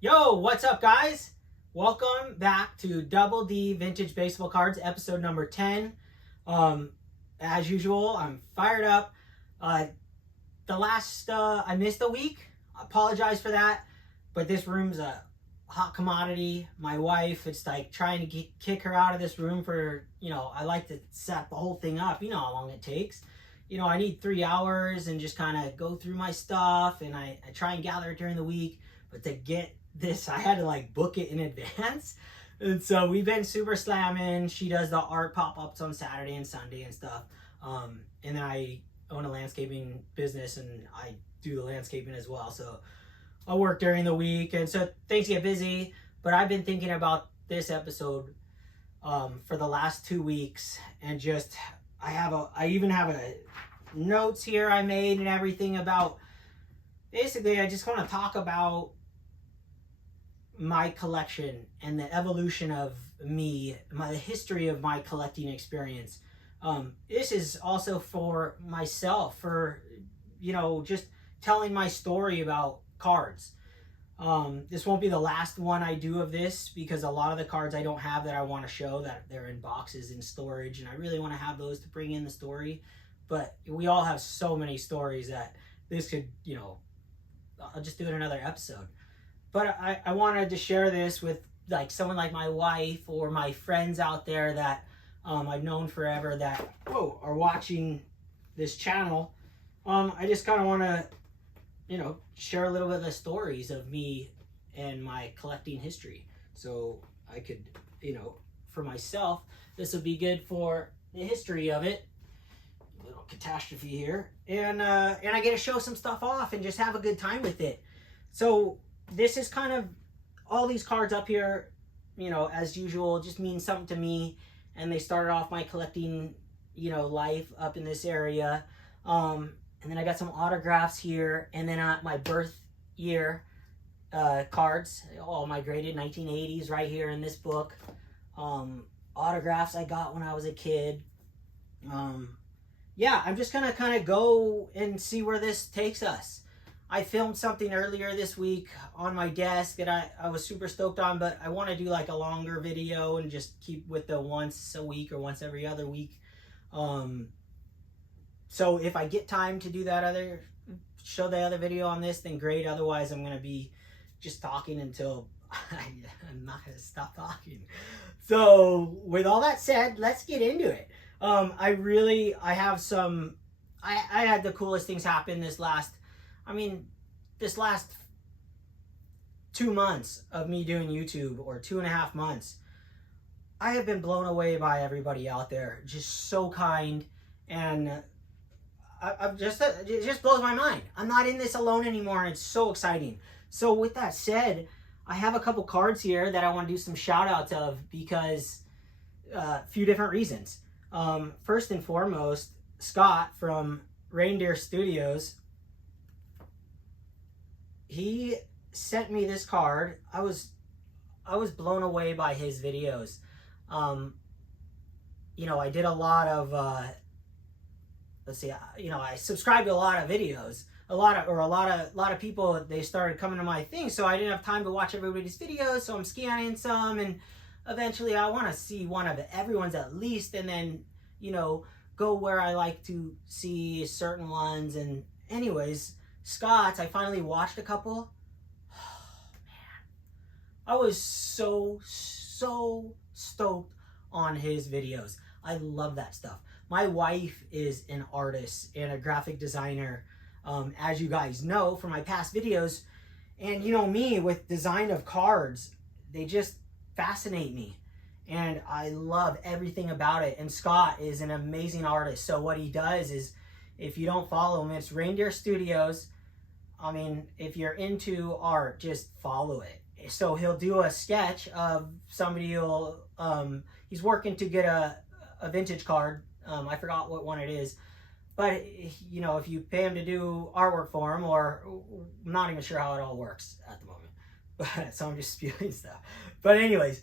Yo, what's up, guys? Welcome back to Double D Vintage Baseball Cards, episode number 10. As usual, I'm fired up. I missed a week. I apologize for that, but this room's a hot commodity. My wife, it's like trying to kick her out of this room for, I like to set the whole thing up. You know how long it takes. I need 3 hours and just kind of go through my stuff, and I try and gather it during the week, but to get this, I had to like book it in advance. And so we've been super slamming. She does the art pop-ups on Saturday and Sunday and stuff. And then I own a landscaping business and I do the landscaping as well. So I work during the week, and so things get busy. But I've been thinking about this episode for the last 2 weeks, and just I even have a notes here I made and everything about. Basically, I just want to talk about my collection and the evolution of me, the history of my collecting experience. This is also for myself, for just telling my story about cards. This won't be the last one I do of this, because a lot of the cards I don't have that I want to show, that they're in boxes in storage, and I really want to have those to bring in the story. But we all have so many stories that this could, I'll just do it another episode. But I wanted to share this with like someone like my wife or my friends out there that I've known forever that are watching this channel. I just kind of want to, share a little bit of the stories of me and my collecting history. So I could, for myself, this would be good for the history of it. A little catastrophe here. And I get to show some stuff off and just have a good time with it. So this is kind of, all these cards up here, as usual, just mean something to me. And they started off my collecting, life up in this area. And then I got some autographs here. And then my birth year cards, all my graded 1980s right here in this book. Autographs I got when I was a kid. Yeah, I'm just going to kind of go and see where this takes us. I filmed something earlier this week on my desk that I was super stoked on, but I want to do like a longer video and just keep with the once a week or once every other week. So if I get time to do that show the other video on this, then great. Otherwise, I'm going to be just talking until I'm not going to stop talking. So with all that said, let's get into it. I had the coolest things happen this last 2 months of me doing YouTube, or 2.5 months. I have been blown away by everybody out there. Just so kind. And it just blows my mind. I'm not in this alone anymore, and it's so exciting. So with that said, I have a couple cards here that I want to do some shout outs of, because a few different reasons. First and foremost, Scott from Reindeer Studios, he sent me this card. I was blown away by his videos. I did a lot of I subscribed to a lot of videos. A lot of people, they started coming to my thing, so I didn't have time to watch everybody's videos, so I'm scanning some, and eventually I want to see one of everyone's at least, and then go where I like to see certain ones. And anyways, Scott's, I finally watched a couple. Oh, man. I was so stoked on his videos. I love that stuff. My wife is an artist and a graphic designer, as you guys know from my past videos. And me, with design of cards, they just fascinate me. And I love everything about it. And Scott is an amazing artist. So what he does is, if you don't follow him, it's Reindeer Studios. I mean, if you're into art, just follow it. So he'll do a sketch of somebody he's working to get a vintage card. I forgot what one it is. But, if you pay him to do artwork for him, or I'm not even sure how it all works at the moment. But so I'm just spewing stuff. But anyways,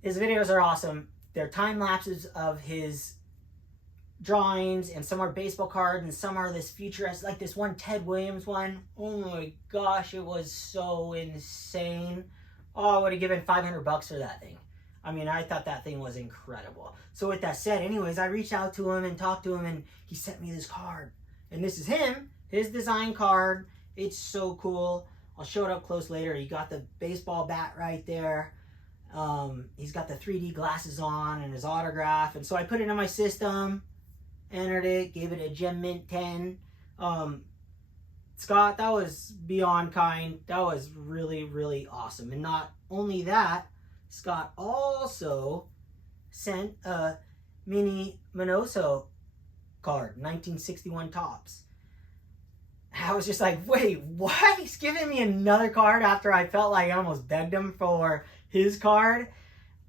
his videos are awesome. They're time lapses of his drawings, and some are baseball cards, and some are this futuristic, like this one Ted Williams one. Oh my gosh, it was so insane. Oh, I would have given $500 for that thing. I mean, I thought that thing was incredible. So with that said, anyways, I reached out to him and talked to him, and he sent me this card. And this is him, his design card. It's so cool. I'll show it up close later. You got the baseball bat right there. He's got the 3D glasses on and his autograph. And so I put it in my system, entered it, gave it a Gem Mint 10. Scott, that was beyond kind. That was really, really awesome. And not only that, Scott also sent a mini Minoso card, 1961 Topps. I was just like, wait, what? He's giving me another card after I felt like I almost begged him for his card.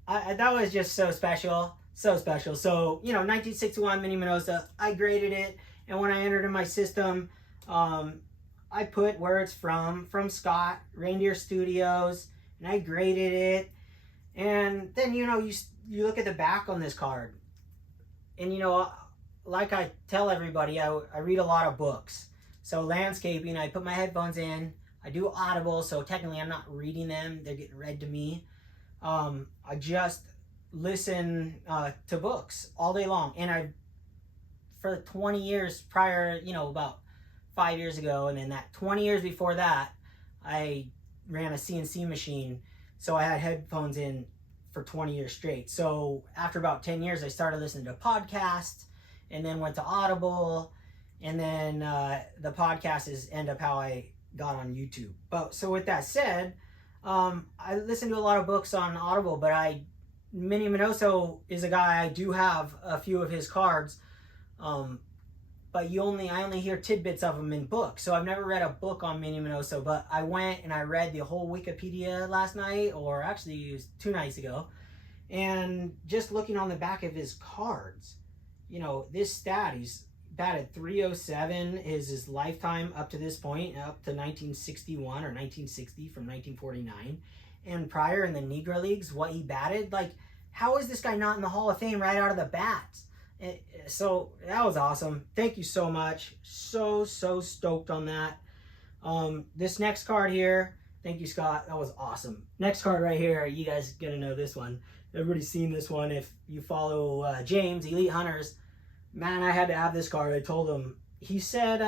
That was just so special, so special. So, 1961 mini Minoso, I graded it. And when I entered in my system, I put where it's from Scott, Reindeer Studios, and I graded it. And then, you look at the back on this card. And, like I tell everybody, I read a lot of books. So landscaping, I put my headphones in. I do Audible, so technically I'm not reading them. They're getting read to me. I just listen to books all day long. And for 20 years prior, about 5 years ago, and then that 20 years before that, I ran a CNC machine. So I had headphones in for 20 years straight. So after about 10 years, I started listening to podcasts and then went to Audible. And then the podcast end up how I got on YouTube. But so with that said, I listen to a lot of books on Audible, but Mini Minoso is a guy, I do have a few of his cards. But I only hear tidbits of them in books. So I've never read a book on Mini Minoso, but I went and I read the whole Wikipedia last night, or actually it was 2 nights ago. And just looking on the back of his cards, this stat, he's batted .307 is his lifetime up to this point, up to 1961 or 1960 from 1949. And prior in the Negro Leagues, what he batted, like, how is this guy not in the Hall of Fame right out of the bat? So that was awesome. Thank you so much. So stoked on that. This next card here, thank you, Scott. That was awesome. Next card right here, you guys gonna know this one. Everybody's seen this one if you follow James, Elite Hunters. Man, I had to have this card. I told him. He said,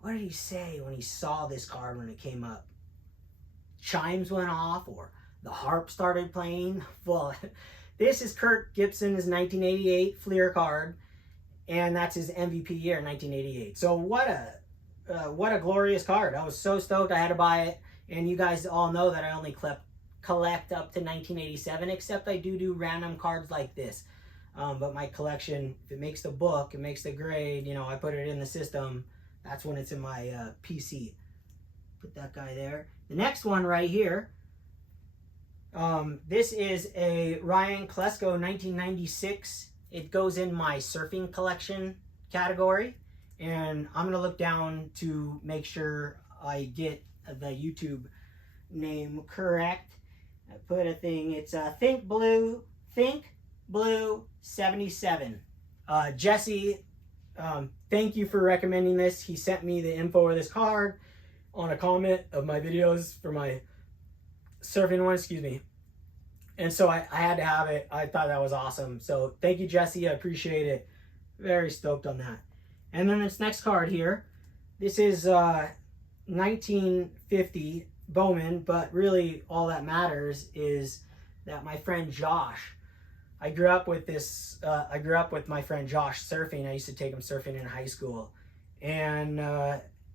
what did he say when he saw this card when it came up? Chimes went off or the harp started playing. Well, this is Kirk Gibson's 1988 Fleer card, and that's his MVP year, 1988. So what a glorious card. I was so stoked I had to buy it, and you guys all know that I only collect up to 1987, except I do random cards like this. But my collection, if it makes the book, it makes the grade, I put it in the system, that's when it's in my PC. Put that guy there. The next one right here, this is a Ryan Klesko 1996. It goes in my surfing collection category, and I'm gonna look down to make sure I get the YouTube name correct. I put a thing, it's Think Blue 77. Jesse, thank you for recommending this. He sent me the info of this card on a comment of my videos for my surfing one, excuse me. And so I had to have it. I thought that was awesome. So thank you, Jesse. I appreciate it. Very stoked on that. And then this next card here, this is 1950 Bowman, but really all that matters is that my friend Josh, I grew up with my friend Josh surfing. I used to take him surfing in high school, and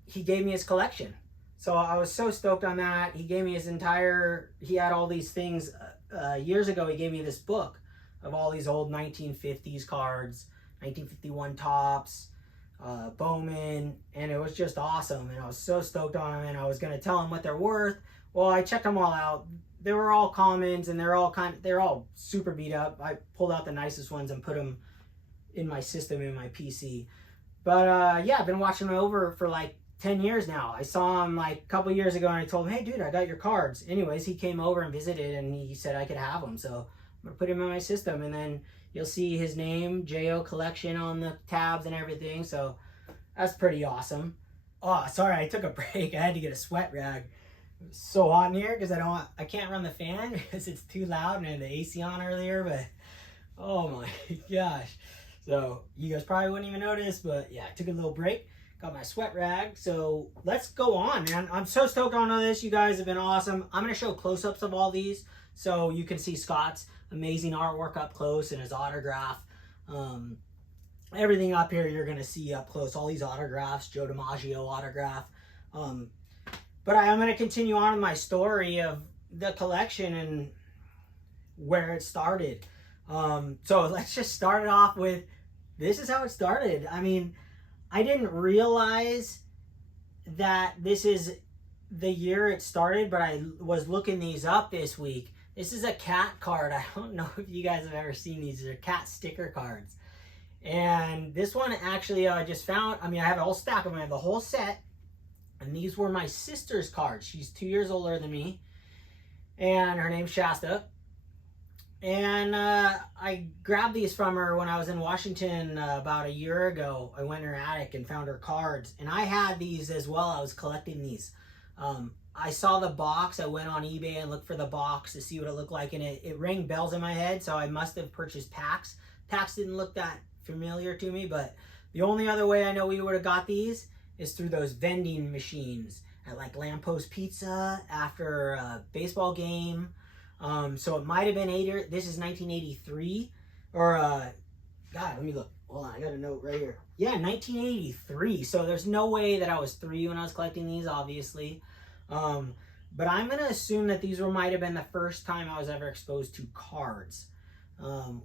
he gave me his collection. So I was so stoked on that. He gave me he had all these things. Years ago, he gave me this book of all these old 1950s cards, 1951 Topps, Bowman, and it was just awesome. And I was so stoked on them, and I was going to tell him what they're worth. Well, I checked them all out. They were all commons, and they're all super beat up. I pulled out the nicest ones and put them in my system, in my PC. But yeah, I've been watching them over for like 10 years now. I saw him like a couple years ago, and I told him, hey dude, I got your cards. Anyways, he came over and visited, and he said I could have them. So going to put him in my system, and then you'll see his name, J.O. Collection, on the tabs and everything. So that's pretty awesome. Oh, sorry, I took a break. I had to get a sweat rag. It was so hot in here because I can't run the fan because it's too loud, and I had the AC on earlier, but oh my gosh. So you guys probably wouldn't even notice, but yeah, I took a little break. Got my sweat rag. So let's go on, man. I'm so stoked on all this. You guys have been awesome. I'm going to show close-ups of all these so you can see Scott's amazing artwork up close and his autograph. Everything up here you're going to see up close. All these autographs, Joe DiMaggio autograph. But I'm going to continue on with my story of the collection and where it started. So let's just start it off with, this is how it started. I mean, I didn't realize that this is the year it started, but I was looking these up this week. This is a cat card. I don't know if you guys have ever seen these. They're cat sticker cards. And this one actually I just found, I mean, I have a whole stack of them. I have the whole set. And these were my sister's cards. She's 2 years older than me. And her name's Shasta. And I grabbed these from her when I was in Washington about a year ago. I went in her attic and found her cards. And I had these as well. I was collecting these. I saw the box. I went on eBay and looked for the box to see what it looked like. And it rang bells in my head. So I must have purchased packs. Packs didn't look that familiar to me. But the only other way I know we would have got these is through those vending machines at like Lamppost Pizza after a baseball game. So it might have been this is 1983, or God, let me look. Hold on, I got a note right here. Yeah, 1983. So there's no way that I was 3 when I was collecting these, obviously. But I'm gonna assume that these might have been the first time I was ever exposed to cards.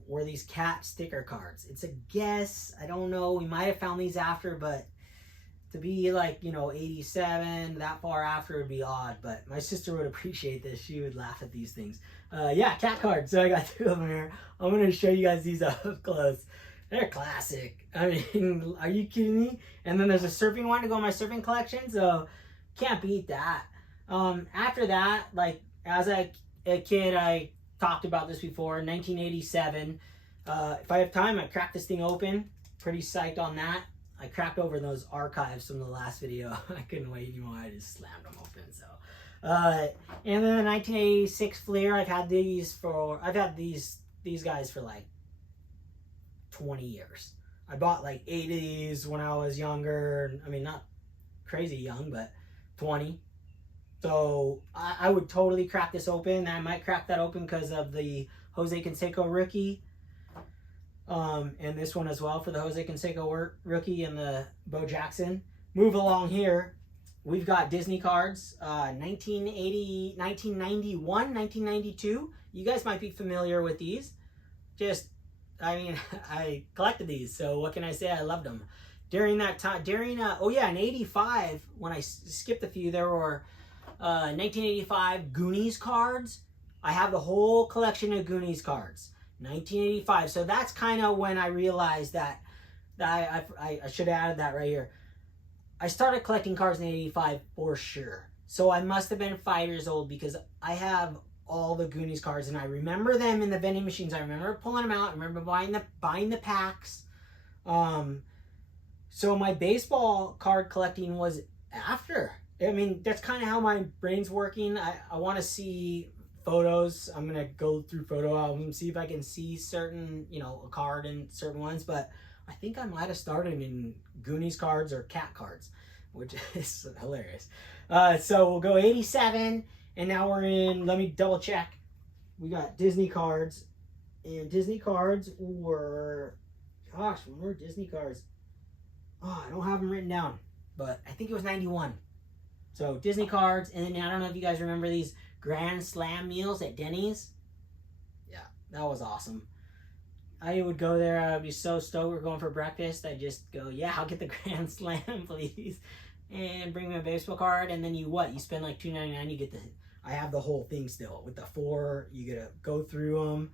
Were these cat sticker cards? It's a guess. I don't know. We might have found these after, but to be like, 87, that far after would be odd, but my sister would appreciate this. She would laugh at these things. Yeah, cat cards. So I got 2 of them here. I'm going to show you guys these up close. They're classic. I mean, are you kidding me? And then there's a surfing one to go in my surfing collection, so can't beat that. After that, like, as a kid, I talked about this before, 1987. If I have time, I crack this thing open. Pretty psyched on that. I cracked over those archives from the last video. I couldn't wait anymore. I just slammed them open. So, and then the 1986 Fleer. I've had these guys for like 20 years. I bought like 8 of these when I was younger. I mean, not crazy young, but 20. So I would totally crack this open. I might crack that open because of the Jose Canseco rookie. And this one as well for the Jose Canseco rookie and the Bo Jackson. Move along here. We've got Disney cards, 1980, 1991, 1992. You guys might be familiar with these. I collected these, so what can I say? I loved them. During that time, in 85, when I skipped a few, there were 1985 Goonies cards. I have the whole collection of Goonies cards. 1985. So that's kind of when I realized that I should have added that right here. I started collecting cards in 85 for sure. So I must have been 5 years old because I have all the Goonies cards and I remember them in the vending machines. I remember pulling them out. I remember buying the packs. So my baseball card collecting was after. I mean, that's kind of how my brain's working. I want to see photos. I'm gonna go through photo albums, see if I can see certain, a card in certain ones, but I think I might have started in Goonies cards or cat cards, which is hilarious. So we'll go 87, and now we're in, let me double check. We got Disney cards, and Disney cards were, gosh, when were Disney cards? Oh, I don't have them written down, but I think it was 91. So Disney cards, and then I don't know if you guys remember these Grand Slam meals at Denny's. Yeah, that was awesome. I would go there. I would be so stoked. We're going for breakfast. I'd just go, yeah, I'll get the Grand Slam, please. And bring me a baseball card. And then you spend like $2.99. You get I have the whole thing still. With the 4, you get to go through them.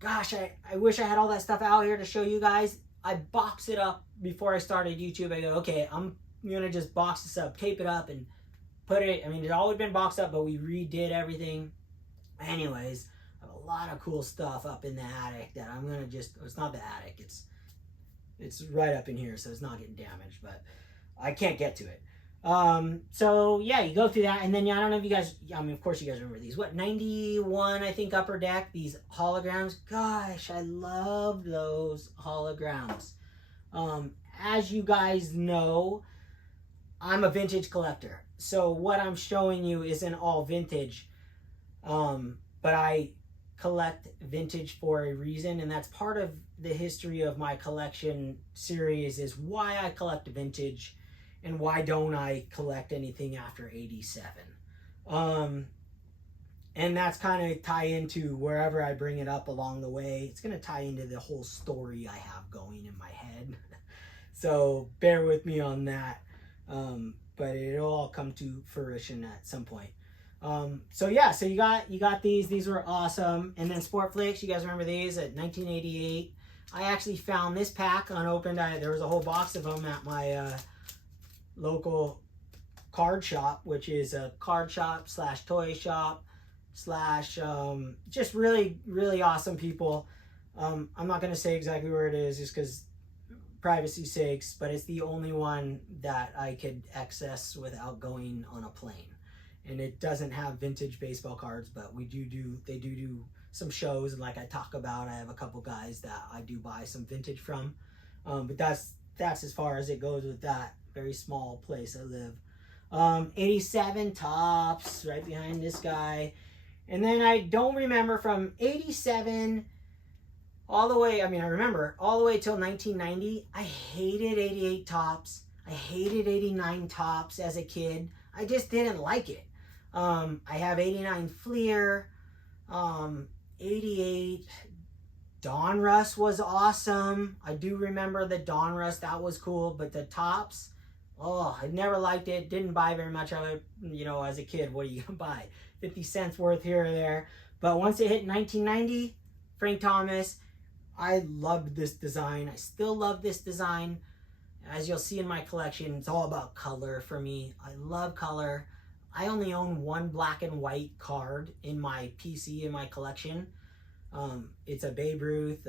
Gosh, I wish I had all that stuff out here to show you guys. I boxed it up before I started YouTube. I go, okay, I'm going to just box this up, tape it up, and put it, it always been boxed up, but we redid everything. Anyways, I a lot of cool stuff up in the attic that I'm gonna it's not the attic, it's right up in here, so it's not getting damaged, but I can't get to it. So yeah, you go through that, and then I don't know if you guys, I mean, of course you guys remember these. What, 91, I think, Upper Deck, these holograms. Gosh, I love those holograms. As you guys know, I'm a vintage collector. So what I'm showing you isn't all vintage, but I collect vintage for a reason, and that's part of the history of my collection series, is why I collect vintage and why don't I collect anything after 87. And that's kind of tie into wherever I bring it up along the way. It's going to tie into the whole story I have going in my head. So bear with me on that. But it'll all come to fruition at some point. So yeah, so you got these were awesome. And then Sportflix, you guys remember these at 1988. I actually found this pack unopened. There was a whole box of them at my local card shop, which is a card shop / toy shop / just really, really awesome people. I'm not going to say exactly where it is just because privacy sakes, but it's the only one that I could access without going on a plane. And it doesn't have vintage baseball cards, but they do some shows, and like I talk about, I have a couple guys that I do buy some vintage from. But that's as far as it goes with that very small place I live. 87 Topps right behind this guy. And then I don't remember from 87 all the way, I remember all the way till 1990, I hated 88 Topps. I hated 89 Topps as a kid. I just didn't like it. I have 89 Fleer, 88 Donruss was awesome. I do remember the Donruss, that was cool, but the Topps, oh, I never liked it. Didn't buy very much of it, as a kid. What are you gonna buy? 50 cents worth here or there. But once it hit 1990, Frank Thomas, I loved this design. I still love this design. As you'll see in my collection, it's all about color for me. I love color. I only own one black and white card in my PC in my collection. It's a Babe Ruth,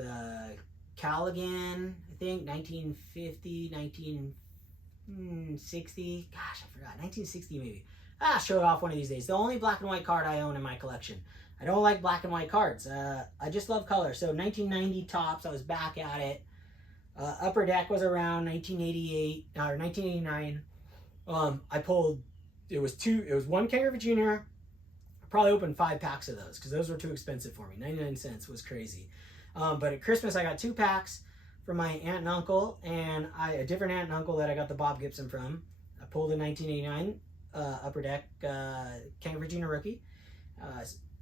Callaghan, I think, 1950, 1960. Gosh, I forgot. 1960 maybe. I'll show it off one of these days. The only black and white card I own in my collection. I don't like black and white cards. I just love color. So 1990 Topps, I was back at it. Upper Deck was around 1988 or 1989. I pulled, it was one Ken Griffey Jr. I probably opened 5 packs of those because those were too expensive for me. 99 cents was crazy. But at Christmas, I got 2 packs from my aunt and uncle, and a different aunt and uncle that I got the Bob Gibson from. I pulled a 1989 Upper Deck Ken Griffey Jr. rookie.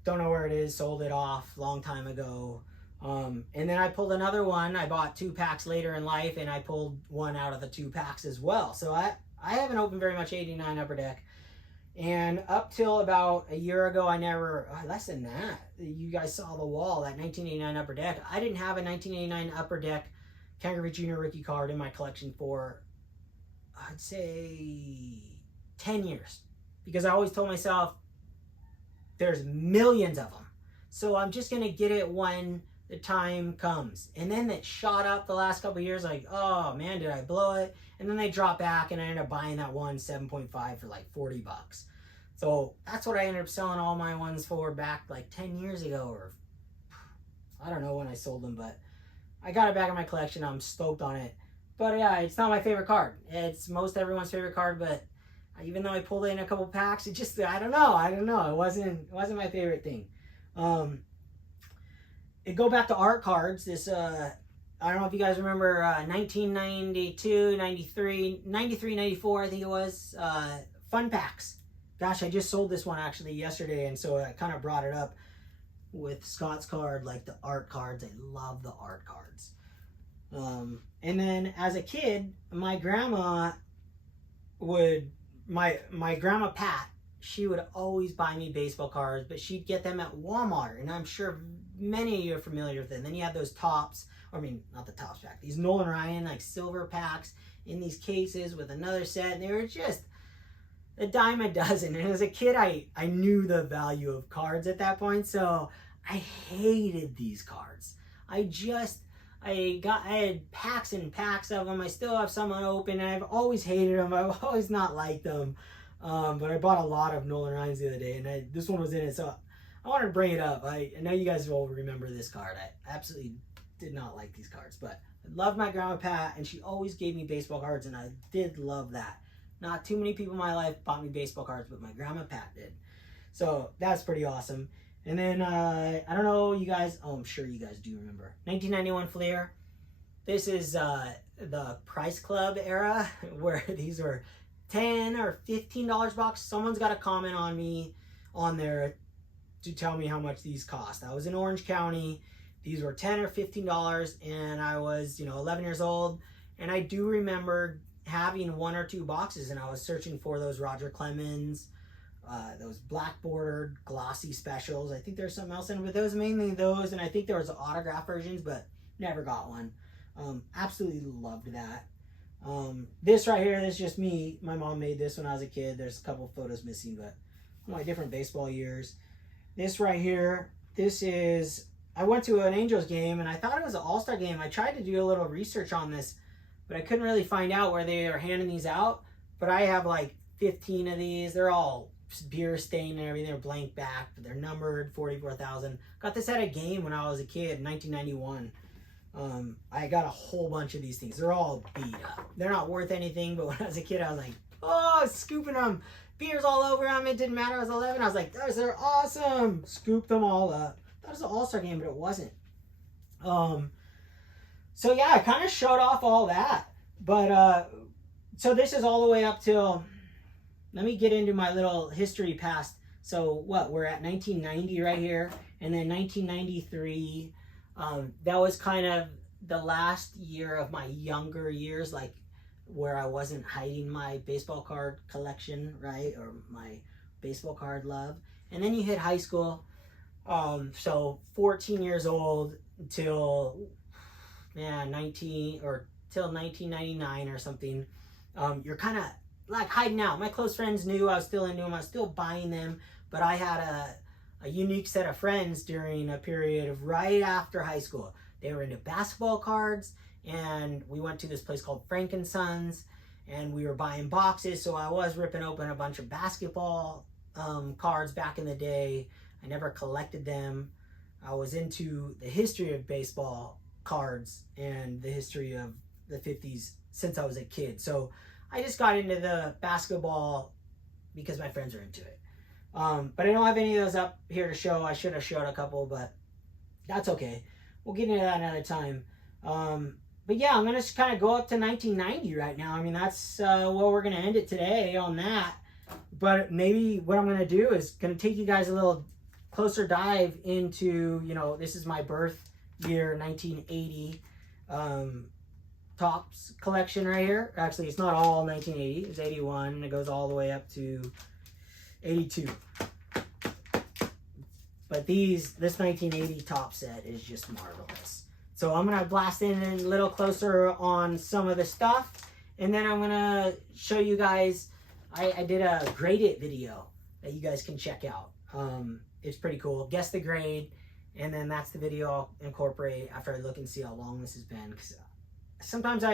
Don't know where it is, sold it off long time ago. And then I pulled another one. I bought 2 packs later in life, and I pulled one out of the 2 packs as well. So I haven't opened very much 89 Upper Deck. And up till about a year ago, less than that. You guys saw the wall, that 1989 Upper Deck. I didn't have a 1989 Upper Deck Ken Griffey Jr. rookie card in my collection for, I'd say, 10 years. Because I always told myself, there's millions of them. So I'm just going to get it when the time comes. And then it shot up the last couple of years, like, oh man, did I blow it? And then they dropped back, and I ended up buying that one 7.5 for like 40 bucks. So that's what I ended up selling all my ones for back like 10 years ago, or I don't know when I sold them, but I got it back in my collection. I'm stoked on it. But yeah, it's not my favorite card. It's most everyone's favorite card, but even though I pulled it in a couple packs, it just, I don't know. It wasn't my favorite thing. It go back to art cards. This, I don't know if you guys remember 1992, 93, 94, I think it was. Fun packs. Gosh, I just sold this one actually yesterday, and so I kind of brought it up with Scott's card, like the art cards. I love the art cards. And then as a kid, my grandma my grandma Pat, she would always buy me baseball cards, but she'd get them at Walmart, and I'm sure many of you are familiar with it. And then you have those Topps, not the Topps pack, these Nolan Ryan like silver packs in these cases with another set, and they were just a dime a dozen. And as a kid, I knew the value of cards at that point, so I hated these cards. I had packs and packs of them. I still have some unopened. I've always hated them. I've always not liked them. But I bought a lot of Nolan Ryan's the other day, and this one was in it, so I wanted to bring it up. I know you guys will remember this card. I absolutely did not like these cards, but I loved my grandma Pat, and she always gave me baseball cards, and I did love that. Not too many people in my life bought me baseball cards, but my grandma Pat did. So that's pretty awesome. And then, I don't know, you guys, I'm sure you guys do remember. 1991 Fleer. This is the Price Club era, where these were $10 or $15 box. Someone's got to comment on me on there to tell me how much these cost. I was in Orange County. These were $10 or $15, and I was, 11 years old. And I do remember having 1 or 2 boxes, and I was searching for those Roger Clemens, those black bordered glossy specials. I think there's something else in it, but those, mainly those, and I think there was autograph versions, but never got one. Absolutely loved that. This right here, this is just me. My mom made this when I was a kid. There's a couple photos missing, but my different baseball years. This right here, this is, I went to an Angels game, and I thought it was an all-star game. I tried to do a little research on this, but I couldn't really find out where they are handing these out. But I have like 15 of these. They're all beer stained and everything. They're blank back, but they're numbered 44,000. Got this at a game when I was a kid in 1991. I got a whole bunch of these things. They're all beat up. They're not worth anything, but when I was a kid, I was like, oh, scooping them. Beers all over them. It didn't matter. I was 11. I was like, those are awesome. Scooped them all up. That was an all-star game, but it wasn't. So yeah, I kind of showed off all that. But, so this is all the way up till, let me get into my little history past. So what, we're at 1990 right here. And then 1993, that was kind of the last year of my younger years, like where I wasn't hiding my baseball card collection, right? Or my baseball card love. And then you hit high school. So 14 years old till, man, till 1999 or something. You're kind of like hiding out. My close friends knew I was still into them. I was still buying them, but I had a unique set of friends during a period of right after high school. They were into basketball cards, and we went to this place called Frankensons, and we were buying boxes. So I was ripping open a bunch of basketball cards back in the day. I never collected them. I was into the history of baseball cards and the history of the 50s since I was a kid. So I just got into the basketball because my friends are into it. But I don't have any of those up here to show. I should have showed a couple, but that's okay. We'll get into that another time. But yeah, I'm going to kind of go up to 1990 right now. I mean, that's where we're going to end it today on that. But maybe what I'm going to do is going to take you guys a little closer dive into, this is my birth year, 1980. Topps collection right here. Actually, it's not all 1980. It's 81, and it goes all the way up to 82. But this 1980 top set is just marvelous. So I'm going to blast in a little closer on some of the stuff, and then I'm going to show you guys, I did a grade it video that you guys can check out. It's pretty cool. Guess the grade, and then that's the video I'll incorporate after I look and see how long this has been. Because sometimes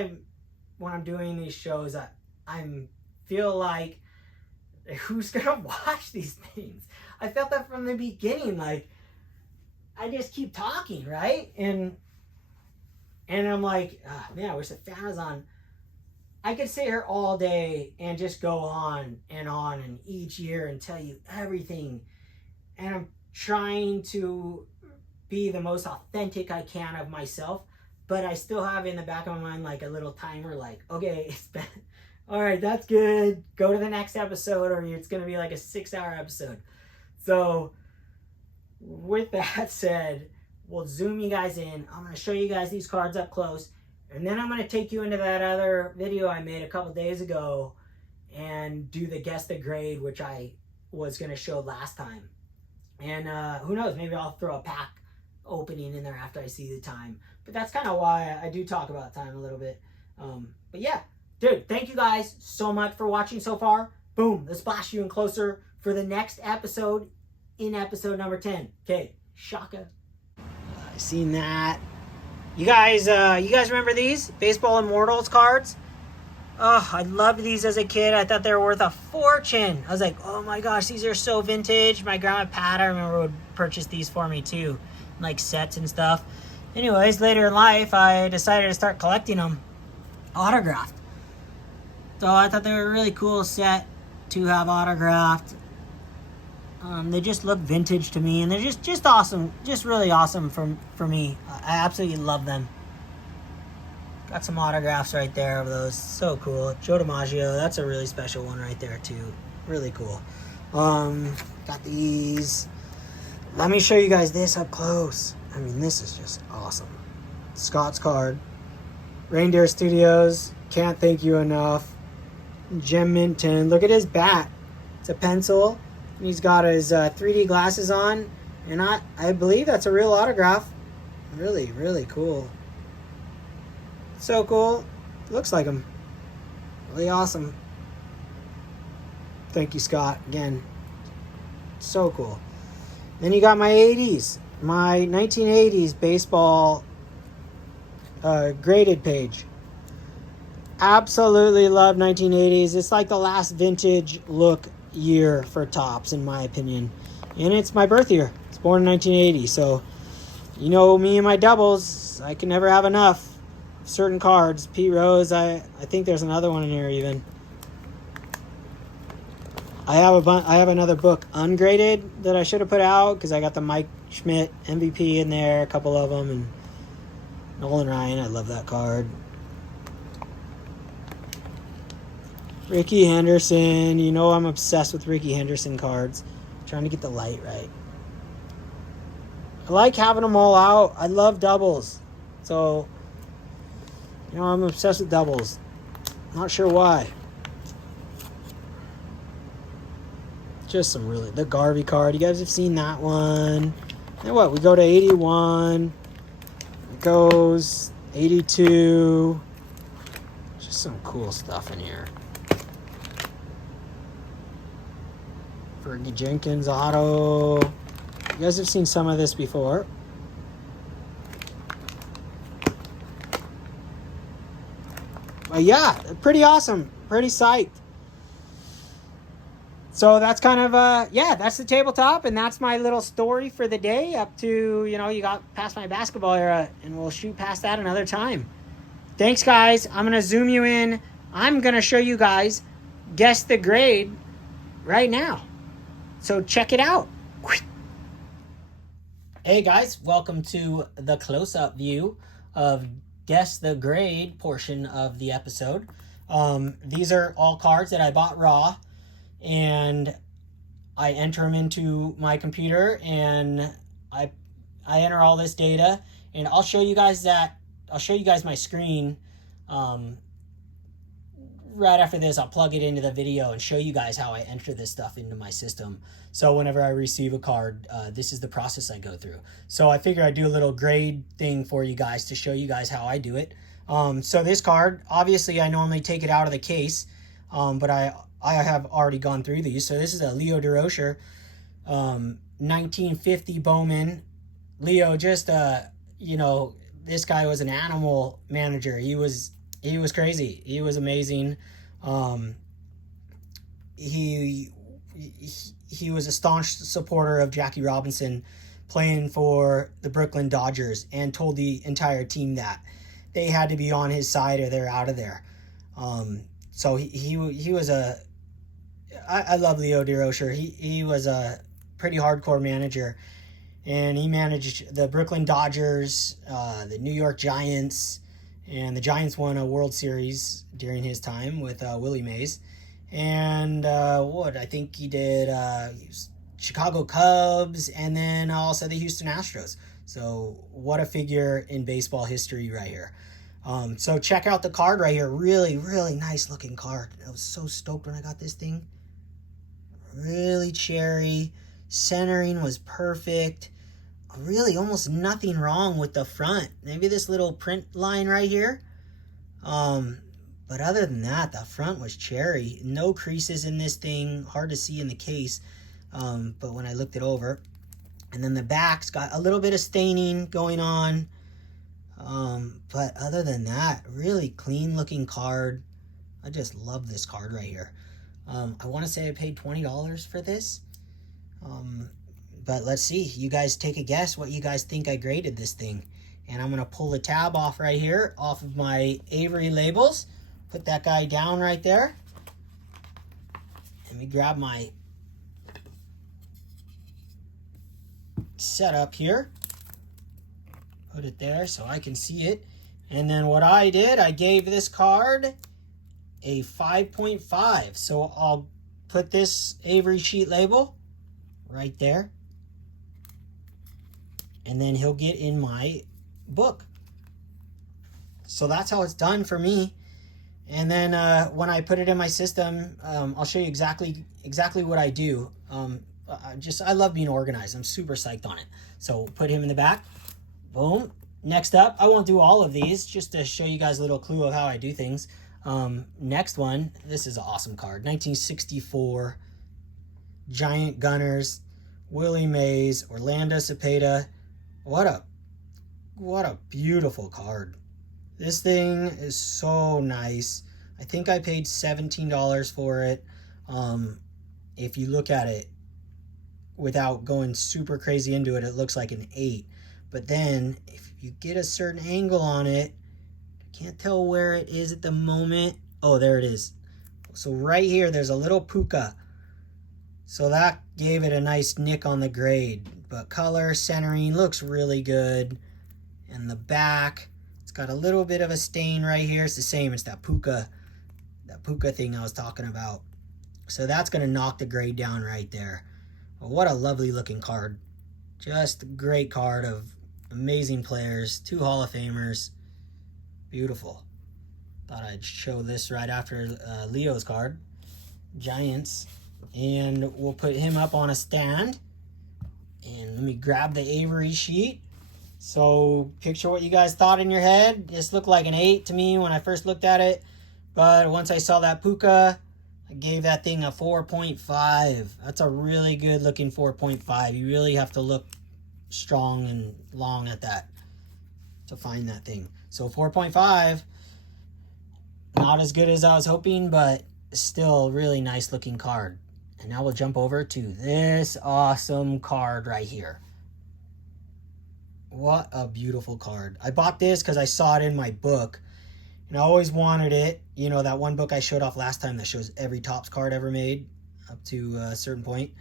when I'm doing these shows, I feel like, who's gonna watch these things? I felt that from the beginning. Like, I just keep talking, right? And I'm like, oh, man, I wish the fan was on. I could sit here all day and just go on and each year and tell you everything. And I'm trying to be the most authentic I can of myself. But I still have in the back of my mind like a little timer, like, okay, it's been, all right, that's good. Go to the next episode, or it's going to be like a 6-hour episode. So with that said, we'll zoom you guys in. I'm going to show you guys these cards up close. And then I'm going to take you into that other video I made a couple days ago and do the guess the grade, which I was going to show last time. And who knows, maybe I'll throw a pack opening in there after I see the time. But that's kind of why I do talk about time a little bit. But yeah, dude, thank you guys so much for watching so far. Boom, let's blast you in closer for the next episode, in episode number 10. Okay, Shaka. I've seen that. You guys remember these baseball Immortals cards? Oh, I loved these as a kid. I thought they were worth a fortune. I was like, oh my gosh, these are so vintage. My grandma Pat, I remember, would purchase these for me too, like sets and stuff. Anyways, later in life, I decided to start collecting them autographed. So I thought they were a really cool set to have autographed. They just look vintage to me, and they're just awesome, just really awesome for me. I absolutely love them. Got some autographs right there of those. So cool. Joe DiMaggio, that's a really special one right there too. Really cool. Got these. Let me show you guys this up close. I mean, this is just awesome. Scott's card. Reindeer Studios, can't thank you enough. Gem Minton, look at his bat. It's a pencil. He's got his 3D glasses on, and I believe that's a real autograph. Really, really cool. So cool. Looks like him. Really awesome. Thank you, Scott. Again, so cool. Then you got my 80s. My 1980s baseball graded page. Absolutely love 1980s. It's like the last vintage look year for Topps, in my opinion. And it's my birth year. It's born in 1980. So, you know me and my doubles. I can never have enough. Certain cards. Pete Rose. I think there's another one in here even. I have another book ungraded that I should have put out because I got the Mike Schmidt MVP in there, a couple of them, and Nolan Ryan. I love that card. Ricky Henderson. You know I'm obsessed with Ricky Henderson cards. Trying to get the light right. I like having them all out. I love doubles. So, you know, I'm obsessed with doubles. Not sure why. Just some really... The Garvey card. You guys have seen that one. And what? We go to 81. It goes 82. Just some cool stuff in here. Fergie Jenkins auto. You guys have seen some of this before. But yeah, pretty awesome. Pretty psyched. So that's kind of, that's the tabletop, and that's my little story for the day up to, you know, you got past my basketball era, and we'll shoot past that another time. Thanks, guys. I'm going to zoom you in. I'm going to show you guys Guess the Grade right now. So check it out. Hey, guys. Welcome to the close-up view of Guess the Grade portion of the episode. These are all cards that I bought raw. And I enter them into my computer, and I enter all this data, and I'll show you guys my screen right after this. I'll plug it into the video and show you guys how I enter this stuff into my system. So whenever I receive a card, this is the process I go through. So I figure I'd do a little grade thing for you guys to show you guys how I do it. So this card, obviously I normally take it out of the case, but I have already gone through these. So this is a Leo DeRocher, 1950 Bowman. Leo, just, you know, this guy was an animal manager. He was crazy. He was amazing. He was a staunch supporter of Jackie Robinson playing for the Brooklyn Dodgers, and told the entire team that they had to be on his side or they're out of there. So he was I love Leo DeRocher. He was a pretty hardcore manager, and he managed the Brooklyn Dodgers, the New York Giants, and the Giants won a World Series during his time with Willie Mays. And I think he did Chicago Cubs, and then also the Houston Astros. So what a figure in baseball history right here. So check out the card right here. Really, really nice looking card. I was so stoked when I got this thing. Really cherry. Centering was perfect. Really almost nothing wrong with the front. Maybe this little print line right here. But other than that, the front was cherry. No creases in this thing. Hard to see in the case. But when I looked it over, And then the back's got a little bit of staining going on. But other than that, really clean looking card. I just love this card right here. I want to say I paid $20 for this. But let's see. You guys take a guess what you guys think I graded this thing. And I'm going to pull the tab off right here, off of my Avery labels. Put that guy down right there. Let me grab my setup here. Put it there so I can see it. And then what I did, I gave this card a 5.5. So I'll put this Avery sheet label right there. And then he'll get in my book. So that's how it's done for me. And then when I put it in my system, I'll show you exactly what I do. I love being organized. I'm super psyched on it. So put him in the back. Boom. Next up, I won't do all of these, just to show you guys a little clue of how I do things. Next one, this is an awesome card. 1964, Giant Gunners, Willie Mays, Orlando Cepeda. What a beautiful card. This thing is so nice. I think I paid $17 for it. If you look at it without going super crazy into it, it looks like an 8. But then if you get a certain angle on it, I can't tell where it is at the moment. Oh, there it is. So right here, there's a little puka. So that gave it a nice nick on the grade. But color, centering, looks really good. And the back, it's got a little bit of a stain right here. It's the same. It's that puka thing I was talking about. So that's going to knock the grade down right there. But what a lovely looking card. Just a great card of amazing players. 2 Hall of Famers. Beautiful. Thought I'd show this right after Leo's card. Giants. And we'll put him up on a stand. And let me grab the Avery sheet. So picture what you guys thought in your head. This looked like an 8 to me when I first looked at it. But once I saw that puka, I gave that thing a 4.5. That's a really good looking 4.5. You really have to look strong and long at that to find that thing. So 4.5, not as good as I was hoping, but still really nice looking card. And now we'll jump over to this awesome card right here. What a beautiful card. I bought this because I saw it in my book. And I always wanted it. You know, that one book I showed off last time that shows every Topps card ever made up to a certain point.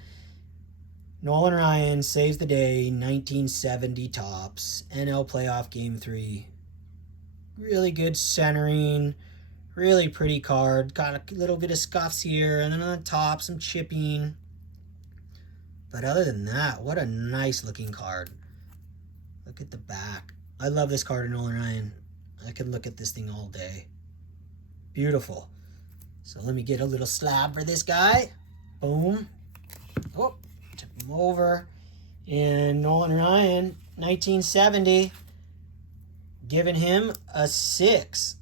Nolan Ryan saves the day, 1970 Topps, NL Playoff Game 3. Really good centering. Really pretty card. Got a little bit of scuffs here, and then on the top, some chipping. But other than that, what a nice looking card. Look at the back. I love this card in Nolan Ryan. I could look at this thing all day. Beautiful. So let me get a little slab for this guy. Boom. Oh, tip him over. And Nolan Ryan, 1970, giving him a 6.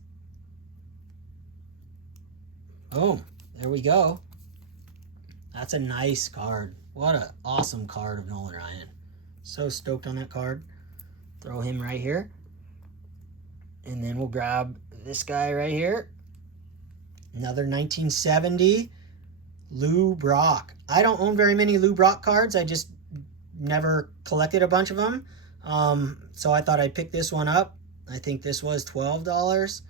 Boom. There we go. That's a nice card. What an awesome card of Nolan Ryan. So stoked on that card. Throw him right here. And then we'll grab this guy right here. Another 1970 Lou Brock. I don't own very many Lou Brock cards. I just never collected a bunch of them. So I thought I'd pick this one up. I think this was $12.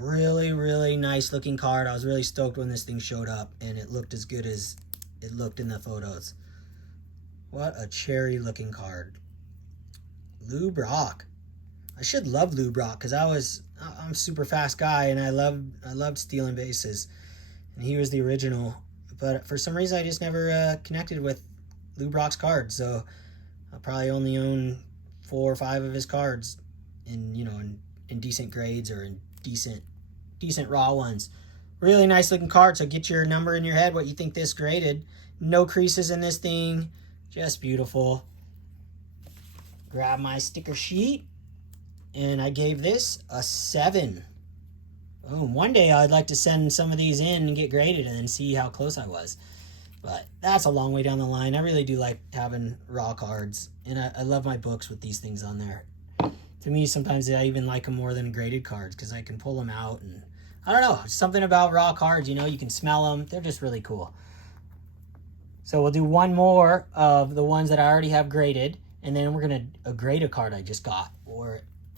Really, really nice looking card. I was really stoked when this thing showed up, and it looked as good as it looked in the photos. What a cherry looking card. Lou Brock. I should love Lou Brock because I'm a super fast guy, and I loved stealing bases, and he was the original. But for some reason, I just never connected with Lou Brock's cards. So I probably only own 4 or 5 of his cards, in decent grades or in decent raw ones. Really nice looking card. So get your number in your head what you think this graded. No creases in this thing. Just beautiful. Grab my sticker sheet. And I gave this a 7. Boom. One day I'd like to send some of these in and get graded and then see how close I was. But that's a long way down the line. I really do like having raw cards, and I love my books with these things on there. To me, sometimes I even like them more than graded cards because I can pull them out, and I don't know, something about raw cards, you know, you can smell them. They're just really cool. So we'll do one more of the ones that I already have graded, and then we're going to grade a card I just got,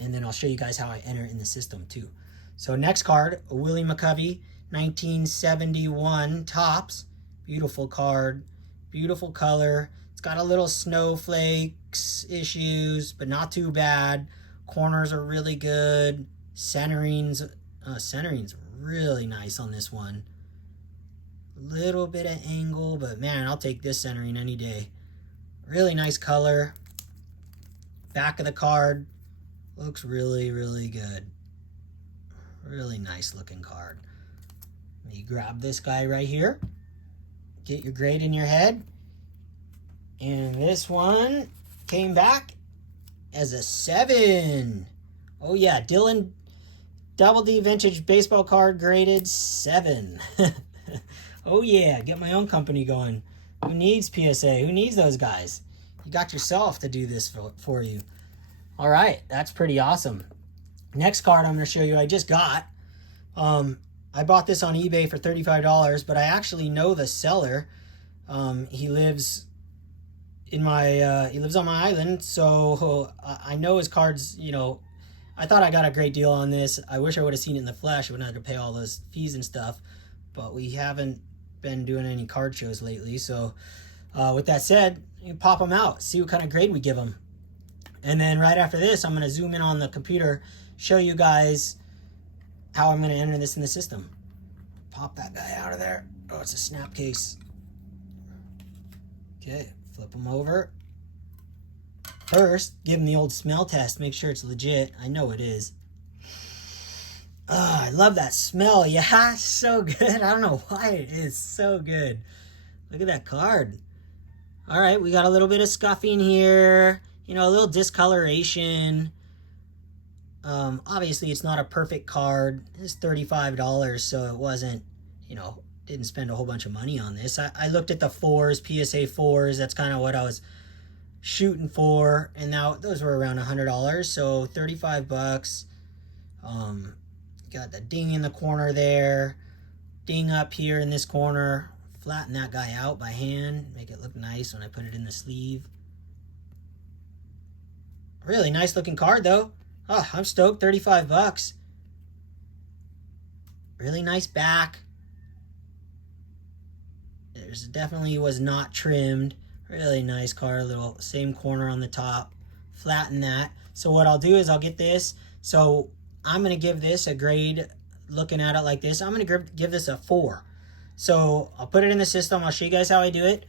and then I'll show you guys how I enter in the system too. So next card, a Willie McCovey 1971 Topps. Beautiful card, beautiful color. It's got a little snowflakes issues, but not too bad. Corners are really good. Centering's really nice on this one. Little bit of angle, but man, I'll take this centering any day. Really nice color. Back of the card looks really, really good. Really nice looking card. Let me grab this guy right here. Get your grade in your head. And this one came back as a 7. Oh yeah, Dylan Double D Vintage Baseball Card graded 7. Oh yeah, get my own company going. Who needs PSA? Who needs those guys? You got yourself to do this for you. All right, that's pretty awesome. Next card I'm going to show you I just got. I bought this on eBay for $35, but I actually know the seller. He lives on my island, so I know his cards. You know, I thought I got a great deal on this. I wish I would have seen it in the flesh. I wouldn't have to pay all those fees and stuff, but we haven't been doing any card shows lately. So with that said, you can pop them out, see what kind of grade we give them. And then right after this, I'm going to zoom in on the computer, show you guys how I'm going to enter this in the system. Pop that guy out of there. Oh, it's a snap case. Okay, flip them over. First, give them the old smell test. Make sure it's legit. I know it is. Oh, I love that smell. Yeah, so good. I don't know why it is so good. Look at that card. All right, we got a little bit of scuffing here. You know, a little discoloration. Obviously, it's not a perfect card. It's $35, so it wasn't, you know, didn't spend a whole bunch of money on this. I looked at the 4s, PSA 4s. That's kind of what I was shooting for. And now those were around $100, so $35. Got the ding in the corner there. Ding up here in this corner. Flatten that guy out by hand. Make it look nice when I put it in the sleeve. Really nice looking card though. Oh, I'm stoked. $35. Really nice back. There's definitely was not trimmed. Really nice card. Little same corner on the top. Flatten that. So what I'll do is I'll get this. So I'm going to give this a grade. Looking at it like this, I'm going to give this a 4. So I'll put it in the system. I'll show you guys how I do it.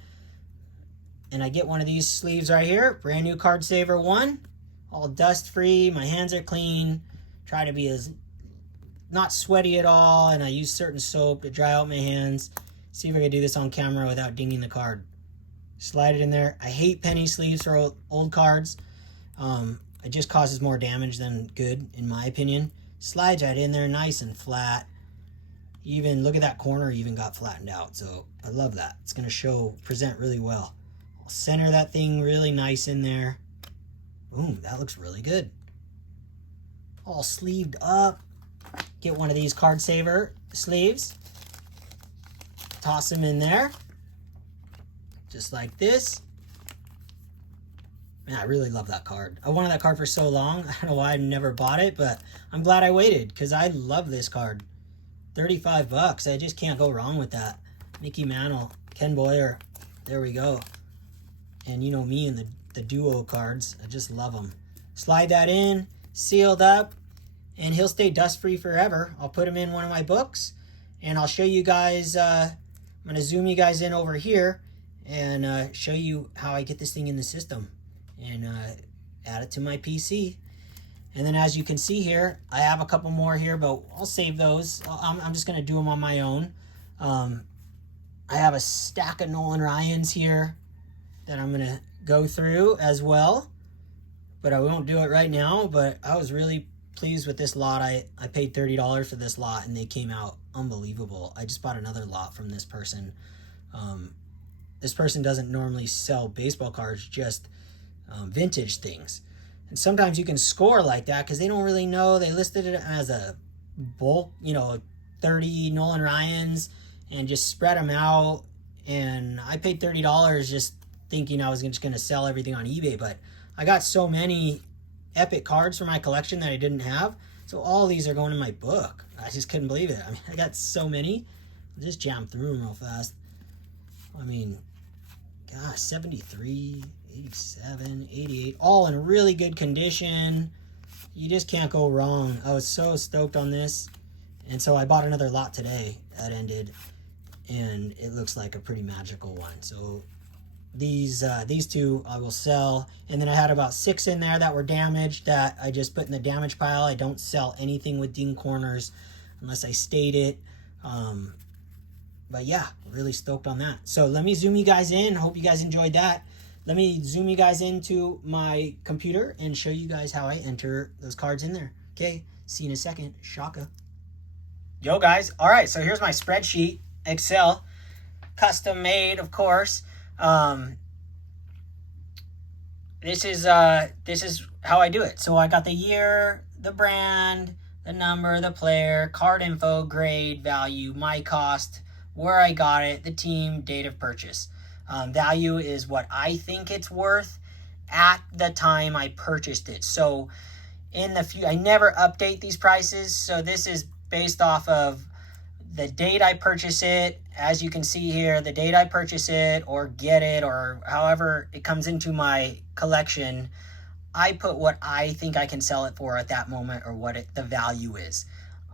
And I get one of these sleeves right here. Brand new Card Saver 1. All dust free. My hands are clean. Try to be as not sweaty at all. And I use certain soap to dry out my hands. See if I can do this on camera without dinging the card. Slide it in there. I hate penny sleeves for old cards. It just causes more damage than good, in my opinion. Slides right in there, nice and flat. Even, look at that corner, even got flattened out. So I love that. It's going to present really well. I'll center that thing really nice in there. Boom, that looks really good. All sleeved up. Get one of these Card Saver sleeves. Toss them in there. Just like this. Man, I really love that card. I wanted that card for so long. I don't know why I never bought it, but I'm glad I waited because I love this card. $35. I just can't go wrong with that. Mickey Mantle, Ken Boyer. There we go. And you know me and the duo cards. I just love them. Slide that in, sealed up, and he'll stay dust-free forever. I'll put him in one of my books, and I'll show you guys. I'm going to zoom you guys in over here and show you how I get this thing in the system. And add it to my PC. And then as you can see here, I have a couple more here, but I'll save those. I'm just going to do them on my own. I have a stack of Nolan Ryans here that I'm going to go through as well. But I won't do it right now. But I was really pleased with this lot. I paid $30 for this lot, and they came out unbelievable. I just bought another lot from this person. this person doesn't normally sell baseball cards, just vintage things. And sometimes you can score like that because they don't really know. They listed it as a bulk, 30 Nolan Ryans, and just spread them out. And I paid $30 just thinking I was just going to sell everything on eBay. But I got so many epic cards for my collection that I didn't have. So all these are going in my book. I just couldn't believe it. I mean, I got so many. I'll just jam through them real fast. I mean, gosh, 73, 87, 88, all in really good condition. You just can't go wrong. I was so stoked on this. And so I bought another lot today that ended, and it looks like a pretty magical one. So these two I will sell. And then I had about 6 in there that were damaged that I just put in the damage pile. I don't sell anything with ding corners unless I state it. But yeah, really stoked on that. So let me zoom you guys in. I hope you guys enjoyed that. Let me zoom you guys into my computer and show you guys how I enter those cards in there. Okay, see you in a second. Shaka. Yo guys, all right, so here's my spreadsheet, Excel, custom made, of course. This is how I do it. So I got the year, the brand, the number, the player, card info, grade, value, my cost, where I got it, the team, date of purchase. Value is what I think it's worth at the time I purchased it. So in the I never update these prices. So this is based off of the date I purchase it. As you can see here, the date I purchase it or get it, or however it comes into my collection, I put what I think I can sell it for at that moment, or what the value is.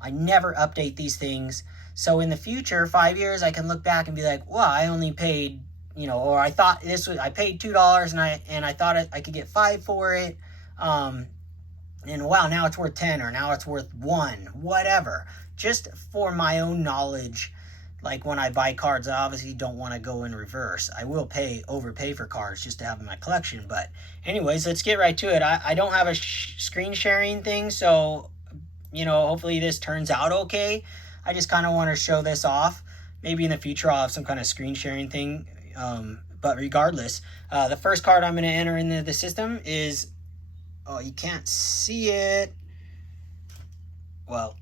I never update these things. So in the future, 5 years, I can look back and be like, well, I only paid, or I thought I paid $2 and I thought I could get 5 for it. And wow, now it's worth 10, or now it's worth 1, whatever. Just for my own knowledge. Like when I buy cards, I obviously don't want to go in reverse. I will overpay for cards just to have in my collection. But anyways, let's get right to it. I don't have a screen sharing thing, so hopefully this turns out okay. I just kind of want to show this off. Maybe in the future I'll have some kind of screen sharing thing. But regardless, the first card I'm going to enter into the system is, oh, you can't see it. Well,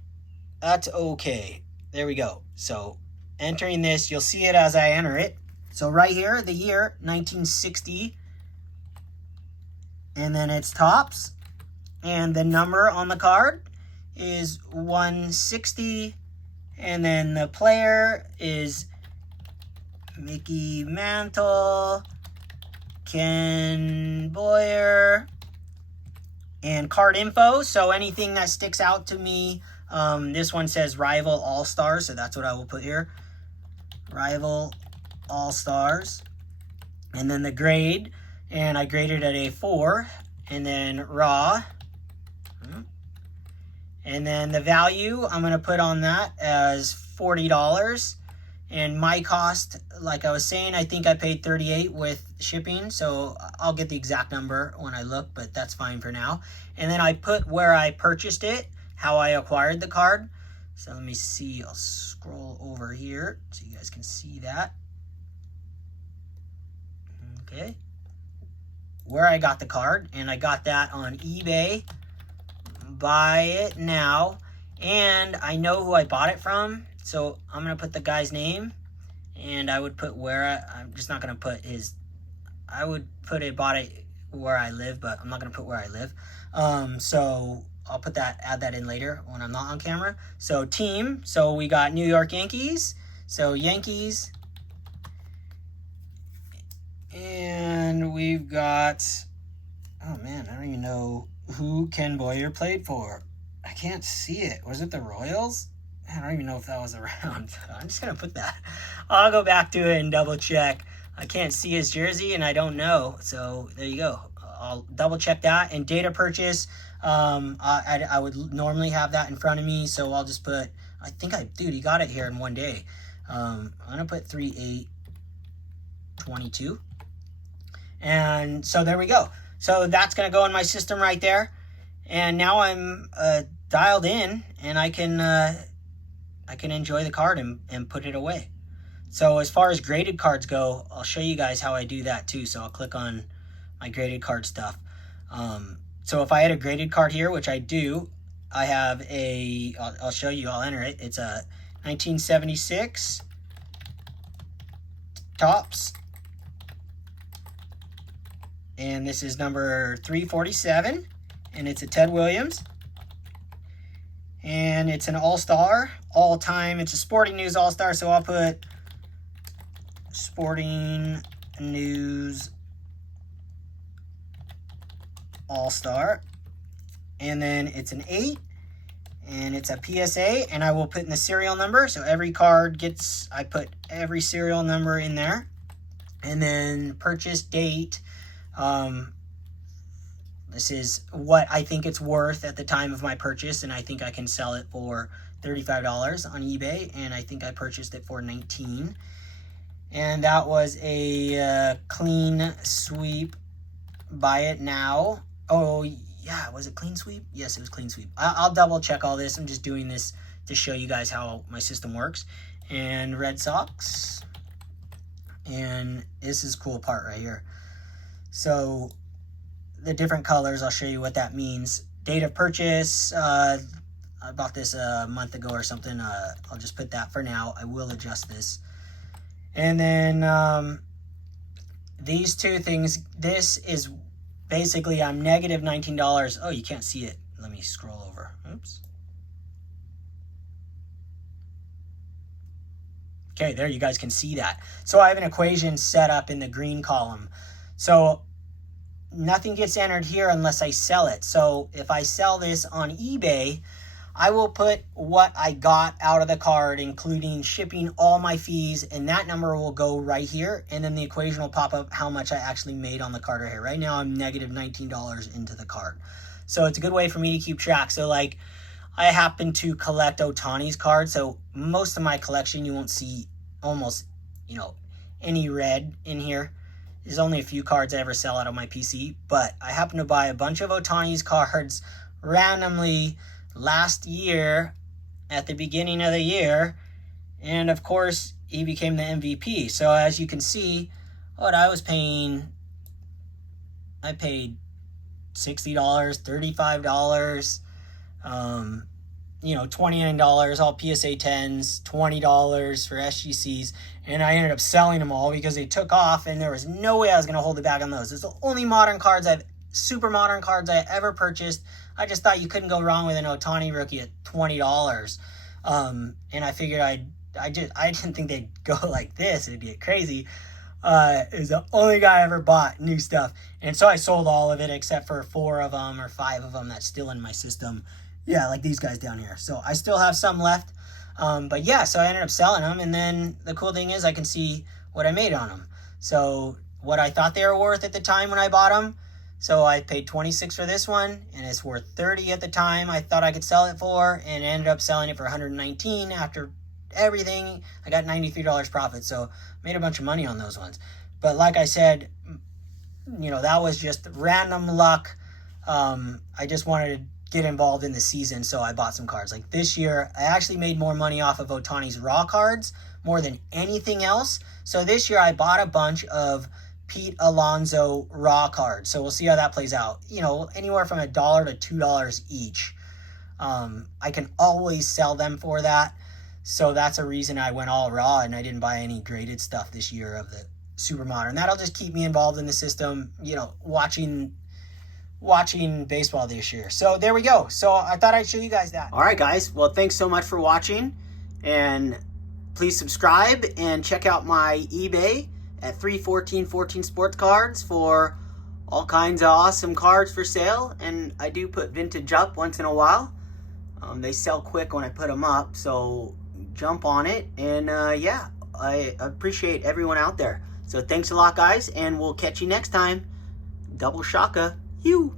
that's okay. There we go. So entering this, you'll see it as I enter it. So right here, the year 1960, and then it's tops, and the number on the card is 160, and then the player is Mickey Mantle, Ken Boyer, and card info. So anything that sticks out to me, this one says Rival All-Stars, so that's what I will put here. Rival All-Stars. And then the grade, and I graded at a 4. And then raw. And then the value, I'm going to put on that as $40. And my cost, like I was saying, I think I paid $38 with shipping. So I'll get the exact number when I look, but that's fine for now. And then I put where I purchased it, how I acquired the card. So let me see, I'll scroll over here so you guys can see that. Okay. Where I got the card, and I got that on eBay. Buy it now. And I know who I bought it from, so I'm going to put the guy's name, and I would put I'm just not going to put his, I would put it, bought it where I live, but I'm not going to put where I live. So I'll put that, add that in later when I'm not on camera. So team, so we got New York Yankees. So Yankees. And we've got, oh man, I don't even know who Ken Boyer played for. I can't see it. Was it the Royals? I don't even know if that was around. I'm just going to put that. I'll go back to it and double check. I can't see his jersey and I don't know. So there you go. I'll double check that. And data purchase, I would normally have that in front of me. So I'll just put, dude, he got it here in one day. I'm going to put 3/8/22. And so there we go. So that's going to go in my system right there. And now I'm dialed in, and I can enjoy the card and put it away. So as far as graded cards go, I'll show you guys how I do that too. So I'll click on my graded card stuff. So if I had a graded card here, which I do, I have a, I'll show you, I'll enter it. It's a 1976 Topps. And this is number 347. And it's a Ted Williams. And it's an all-star, all-time. It's a Sporting News all-star, so I'll put Sporting News all-star. And then it's an 8, and it's a PSA, and I will put in the serial number. So every card gets, I put every serial number in there. And then purchase date. This is what I think it's worth at the time of my purchase, and I think I can sell it for $35 on eBay, and I think I purchased it for $19. And that was a clean sweep. Buy it now. Oh, yeah, was it clean sweep? Yes, it was clean sweep. I'll double check all this. I'm just doing this to show you guys how my system works. And Red Sox. And this is a cool part right here. So the different colors, I'll show you what that means. Date of purchase, I bought this a month ago or something. I'll just put that for now. I will adjust this. And then these two things, this is basically, I'm negative $19. Oh, you can't see it. Let me scroll over. Oops. Okay, there you guys can see that. So I have an equation set up in the green column. So nothing gets entered here unless I sell it. So if I sell this on eBay, I will put what I got out of the card, including shipping, all my fees, and that number will go right here. And then the equation will pop up how much I actually made on the card right here. Right now, I'm negative $19 into the card. So it's a good way for me to keep track. So like, I happen to collect Ohtani's cards. So most of my collection, you won't see almost, you know, any red in here. There's only a few cards I ever sell out of my PC, but I happen to buy a bunch of Ohtani's cards randomly last year at the beginning of the year, and of course he became the MVP. So as you can see, what I paid $60, $35, you know, $29, all PSA 10s, $20 for SGCs, and I ended up selling them all because they took off, and there was no way I was going to hold it back on those. It's the only modern cards super modern cards I ever purchased. I just thought you couldn't go wrong with an Ohtani rookie at $20. And I figured I didn't think they'd go like this. It'd get crazy. It was the only guy I ever bought new stuff. And so I sold all of it except for 4 of them or 5 of them that's still in my system. Yeah, like these guys down here. So I still have some left. But yeah, so I ended up selling them. And then the cool thing is I can see what I made on them. So what I thought they were worth at the time when I bought them. So I paid $26 for this one, and it's worth $30 at the time I thought I could sell it for, and ended up selling it for $119 after everything. I got $93 profit, so made a bunch of money on those ones. But like I said, you know, that was just random luck. I just wanted to get involved in the season, so I bought some cards. Like this year, I actually made more money off of Ohtani's raw cards more than anything else. So this year I bought a bunch of Pete Alonso raw cards. So we'll see how that plays out. You know, anywhere from $1 to $2 each. I can always sell them for that. So that's a reason I went all raw and I didn't buy any graded stuff this year of the super modern. That'll just keep me involved in the system, you know, watching baseball this year. So there we go. So I thought I'd show you guys that. All right, guys. Well, thanks so much for watching, and please subscribe and check out my eBay at 31414 Sports Cards for all kinds of awesome cards for sale. And I do put vintage up once in a while. They sell quick when I put them up, so jump on it. And yeah, I appreciate everyone out there. So thanks a lot, guys, and we'll catch you next time. Double shaka. You.